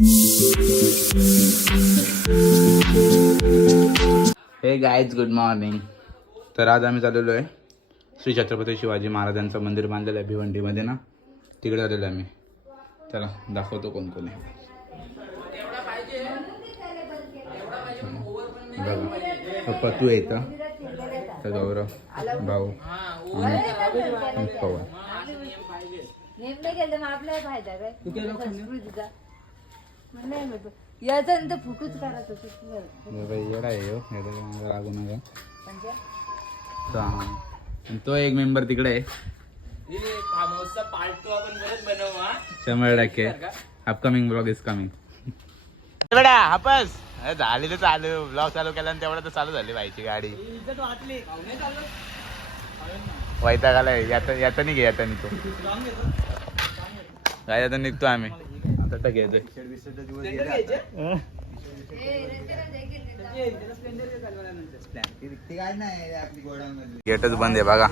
हे guys good morning. तर आज आम्ही चाललेलो आहे श्री छत्रपती शिवाजी महाराजांचं मंदिर बांधलेलं आहे भिवंडीमध्ये ना, तिकडे आलेलो आहे आम्ही. चला दाखवतो कोण कोण आहे. बघा पप्पा तू येतं, तर गौरव भाऊ आणि पवन. नेमले गेले मग आपल्याला फायदा काय संस्कृतीचा नाही याचं तर फुटूच करायचं येडा आहे लागू नका. तो एक मेंबर तिकडे आहे 100%. Upcoming vlog is coming. हापस झाली तर चालू ब्लॉग चालू केला आणि तेवढं तर चालू झाली बाईची गाडी. वैताग आलाय याचा नाही घे, याचा निघतो काय, आता निघतो आम्ही. आता घ्यायचंय गेटच बंद आहे बघा.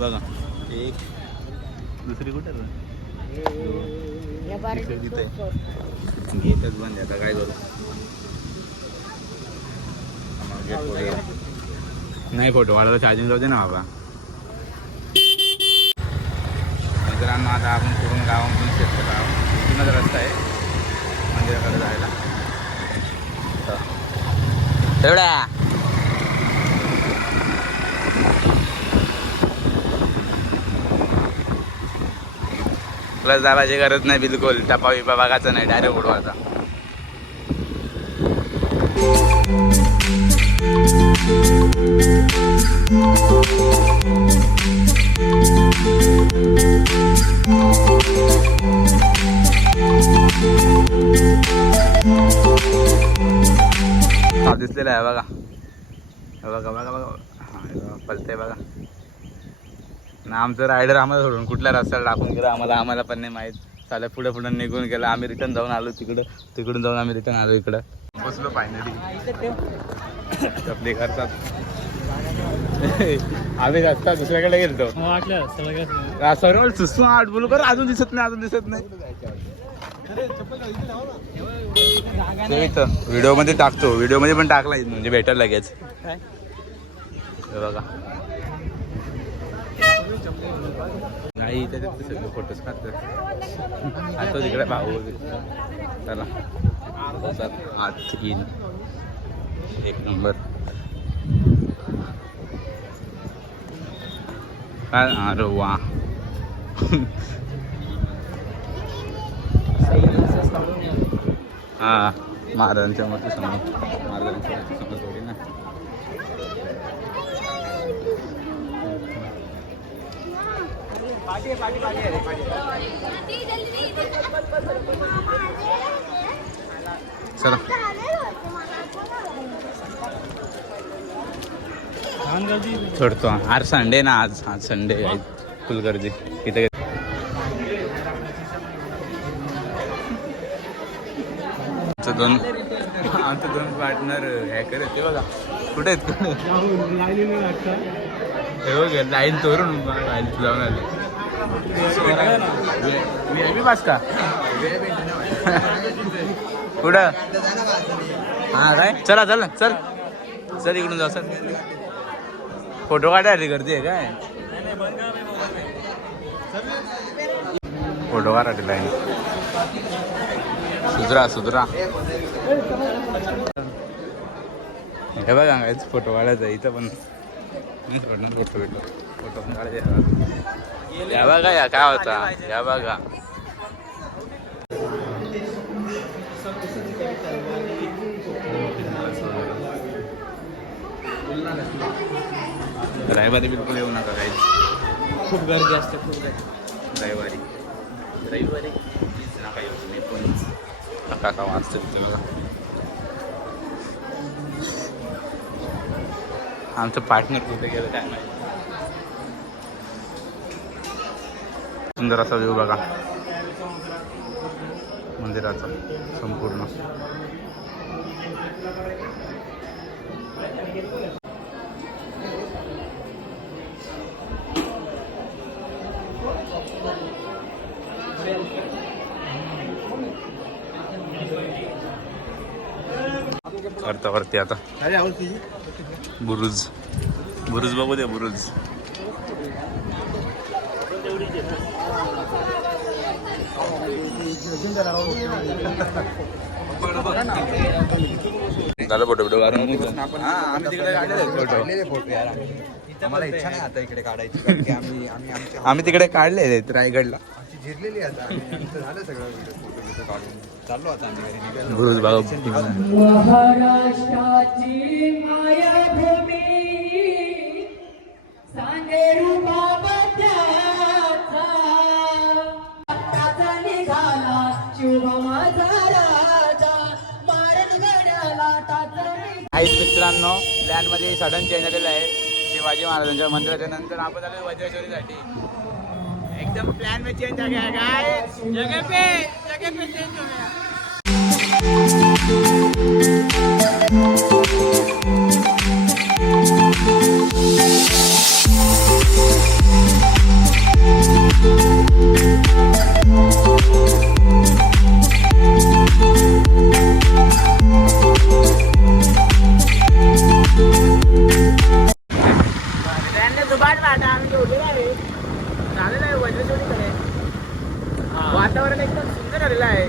बघा एक दुसरी कुठे तिथे गेटच बंद आहे. आता काय करू, नाही फोटो वाढायला चार्जिंग जाऊ दे ना बाबा. मित्रांनो आता आपण पूर्ण गावातून शेतकरी गाव इथूनच रस्ता आहे मंदिराकडे जायला. एवढ्या प्लस दाबाची गरज नाही बिलकुल. टपा बिपा बघायचं नाही, डायरेक्ट उडवायचा. दिसलेला आहे बघा, बघा बघा बघा. हा पलतंय बघा ना. आमचं रायडर आम्हाला सोडून कुठल्या रस्त्याला टाकून गेलं आम्हाला पण नाही माहीत. चालेल पुढे पुढे निघून गेलं. आम्ही रिटर्न जाऊन आलो तिकडून जाऊन आम्ही रिटर्न आलो इकडं. बसलो फायनली आपली घरचा. आम्ही रस्ता दुसऱ्याकडे गेलतो सरळ सुसू आठ बोलू कर. अजून दिसत नाही. व्हिडिओ मध्ये टाकतो, व्हिडिओ मध्ये पण टाकला म्हणजे भेटेल लगेच. बघा नाही सगळे फोटोज काढतात. आता तिकडे भाऊ चला आत येईल. एक नंबर. अरे वा हा महाराजांच्या मूर्ती समोर थोडी ना. चला सोडतो. आज संडे ना, आज संडे आहे फुल गर्दी इथे. आमचं दोन पार्टनर हॅकर आहेत ते बघा. कुठे आहेत हे बघा, लाईन तोरून जाऊन आले. मी पास का कुठं? हा काय चला चल इकडून जाऊ. सर फोटो काढायला गर्दी आहे काय? फोटो काढायला लाईन. सुधरा हे बघा फोटो काढायचा इथं पण. फोटो पण काढायचा. या बघा या काय होता या बघा. रविवारी बिलकुल येऊ नका काही. खूप गर्दी असते रविवारी प्लीज नका येऊ. मी पण नका वाजते तिथे बघा. आमचं पार्टनर कुठे गेलं काय माहिती. सुंदर असा व्ह्यू बघा मंदिराचा संपूर्ण. करता वरती आता बुरुज बुरुज बघू दे बुरुज. झालं फोटो फोटो आम्ही तिकडे काढलेले फोटो यार. आम्हाला इच्छा नाही आता इकडे काढायची कारण की आम्ही तिकडे काढले रायगडला आमची जिरलेली आता आमचं झालं सगळं फोटो काढून चाललो आता आम्ही घरी निघालो. बुरुज बघा. महाराष्ट्राची मायाभूमी सांगेरू बाबत्याचा निघाला शुभ माझा राजा मारण गडाला ताचा काही मित्रांनो प्लॅन मध्ये सडन चेंज झालेला आहे. शिवाजी महाराजांच्या मंदिराच्या नंतर आपण आलो वज्रेश्वरीसाठी. एकदम प्लॅन में चेंज आ गया गाइस. जगह पे चेंज हो गया. वातावरण एकदम सुंदर आलेलं आहे.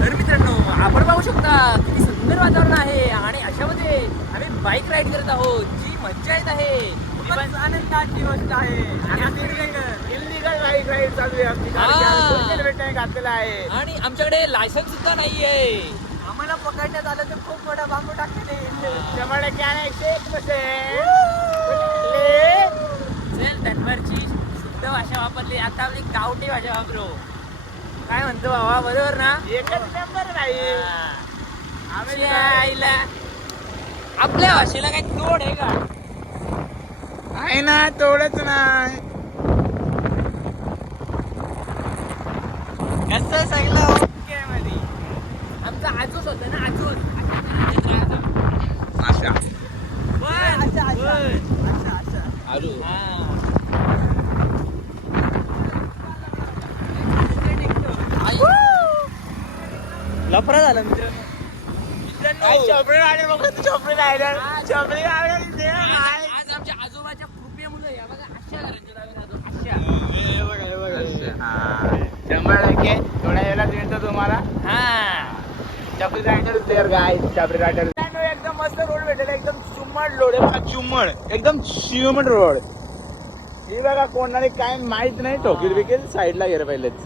तर मित्रांनो आपण पाहू शकता किती सुंदर वातावरण आहे आणि अशामध्ये आम्ही बाईक राईड करत आहोत. जी मज्जा येत आहे, खूपच आनंदाची गोष्ट आहे. इल्लीगल बाईक राईड चालू आहे आमची. हेल्मेट नाही घातलेला आहे आणि आमच्याकडे लायसन्स सुद्धा नाहीये. आम्हाला पकडण्यात आलं तर खूप मोठा बांबू टाकले. 100% तन्मरची शुद्ध भाषा वापरली. आता आपली गावठी भाषा वापरू. काय म्हणतो बाबा, बरोबर ना? एकच नंबर नाही. आमच्या आईला आपल्या भाषेला काही तोड आहे का? आहे ना, तेवढंच नाही. कसं सगळं ओके मध्ये. आमचा आजूच होता ना, आजूच आशा लफडा झाला मित्रांनो. चोपडी राहिले बघ. चोपडी राहिले. चोपडी राहिले. आज आमच्या आजोबाच्या कृपेमुळे या बघा अशा घरांच्या नावे राहतो. अशा 100% थोड्या वेळेला मिळतो तुम्हाला. हा चपरी रायडर प्लेअर गाय. चपरी रायडर एकदम मस्त रोड भेटेल. एकदम चुम्मड रोड आहे बघा. चुम्मड एकदम चिमड रोड. ही बघा कोणाला काय माहित नाही. ठोकील बिकील साईडला गेलं पहिलेच.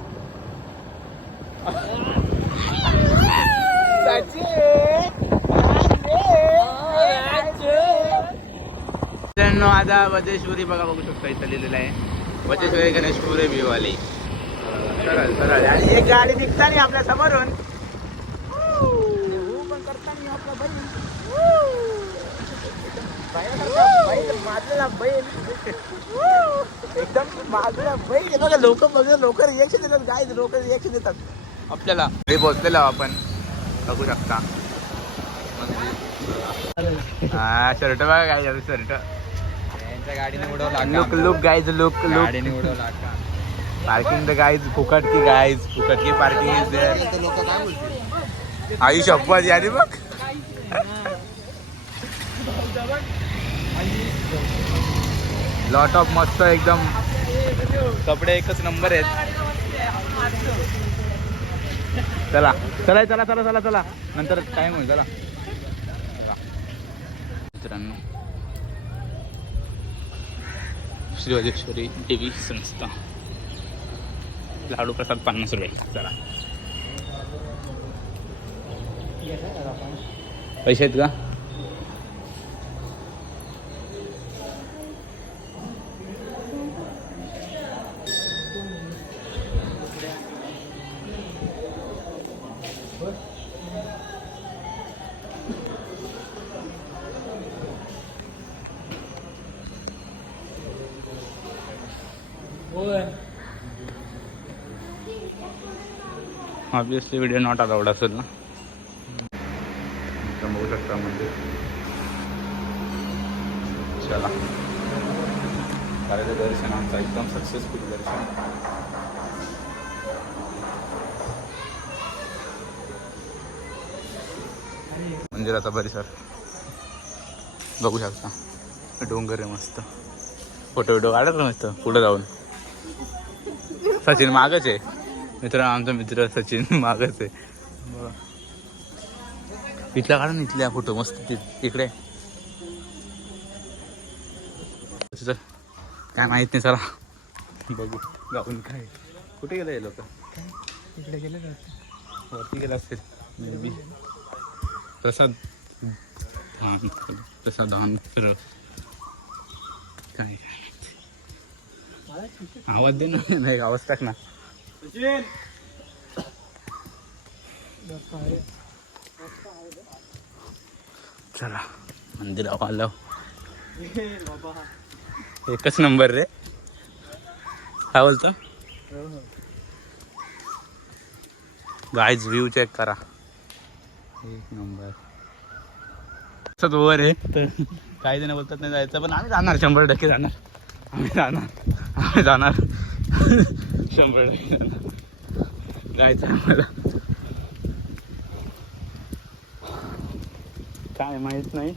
आता वज्रेश्वरी बघा, बघू शकता इथं लिहिलेलं आहे वज्रेश्वरी गणेशपुरे भिवाली. सरळ सरळ आणि एक गाडी निघताना आपल्या समोरून पण करताना आपला बैल मारलेला बैल एकदम मारलेला बैल बघा. लोक रिएक्शन देतात. काय लोक रिएक्शन देतात आपल्याला. घरी पोहोचलेलो आपण बघू शकता. हा शर्ट बघा काय शर्ट. गाडीने उडवला लुक गाईज लुक गाडीने उडवला का पार्किंग द गाईज फुकट की गाईज फुकट की पार्किंग इज देअर. लोक काय बोलतील. आई शपथ यारी बघ. लॉट ऑफ मस्त एकदम कपडे एकच नंबर आहेत. चला चला चला चला चला चला नंतर टाइम होईल. चला मित्रांनो, श्री वज्रेश्वरी देवी संस्था लाडू प्रसाद 50 रुपये. चला पैसे आहेत का? ऑब्विसली व्हिडिओ नॉट अलाउड असेल ना. बघू शकता मंदिर. चला करायचं दर्शन आमचं एकदम सक्सेसफुल दर्शन. मंदिराचा परिसर बघू शकता. डोंगर आहे मस्त. फोटो विटो काढत मस्त पुढे जाऊन. सचिन मागच आहे मित्र, आमचा मित्र सचिन मागच आहे. इथल्या काढा ना, इथल्या फोटो मस्त इकडे. काय माहित नाही, चला बघू जाऊन. काय कुठे गेलं हे लोक? इकडे गेले वरती गेला असेल मे बी. प्रसाद प्रसाद काय आवाज दे ना. नाही आवाज टाक ना. चला मंदिरावर आलो. एकच नंबर रे. काय बोलतो गाईज, व्ह्यू चेक करा, एक नंबर. असंच वर आहे तर काही जण बोलतात नाही जायचं, पण आम्ही जाणार 100% जाणार. आम्ही जाणार 100% जाणार. जायचं आम्हाला. काय माहित नाही,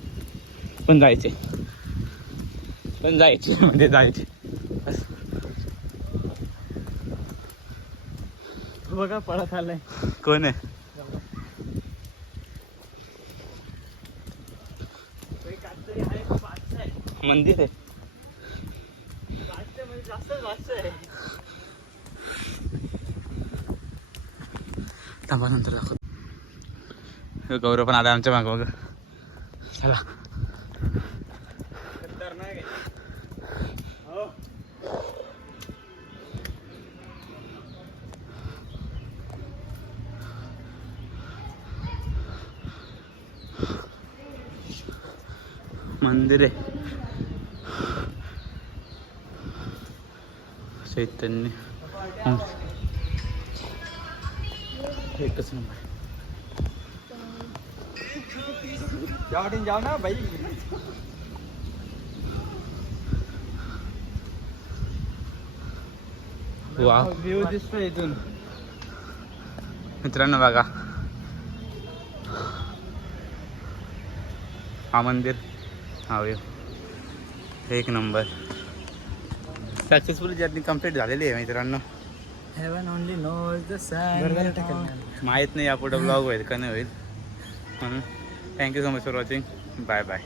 पण जायचे म्हणजे जायचे. बघा पळत आलाय. कोण आहे? मंदिर आहे. थांबा नंतर दाखव. गौरव पण आला आमच्या मागं. बघा चला. मंदिर आहे चैतन्य. एकच नंबर. जाओ ना भाई. वा व्ह्यू दिसतोय इथून. मित्रांनो बघा, हा मंदिर, हा व्ह्यू, एक नंबर. सक्सेसफुल जर्नी कंप्लीट झालेली आहे मित्रांनो. Heaven only knows the sun. माहीत नाही यापुढे ब्लॉग होईल का नाही होईल म्हणून. Thank you so much for watching. Bye bye.